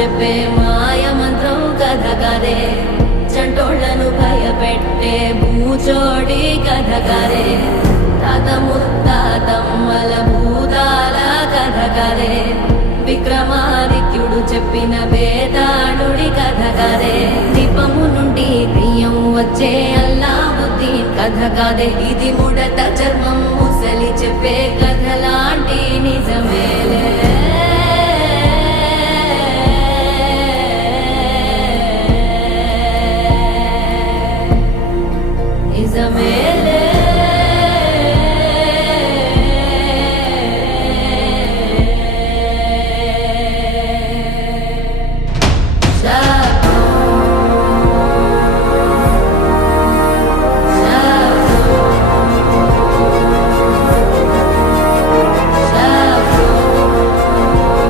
చెప్పే మాయ మంత్రం కథ కదే, చంటోళ్లను భయపెట్టే భూచోడి కథ కదే, తాత ముత్తాతమ్మల భూతాల కథ కదే, విక్రమాదిత్యుడు చెప్పిన వేదాళుడి కథ కదే, దీపము నుండి బియ్యం వచ్చే అల్లావుద్దీన్ కథ కదే, ఇది ముడత చర్మం ముసలి చెప్పే కథ లాంటి నిజమే.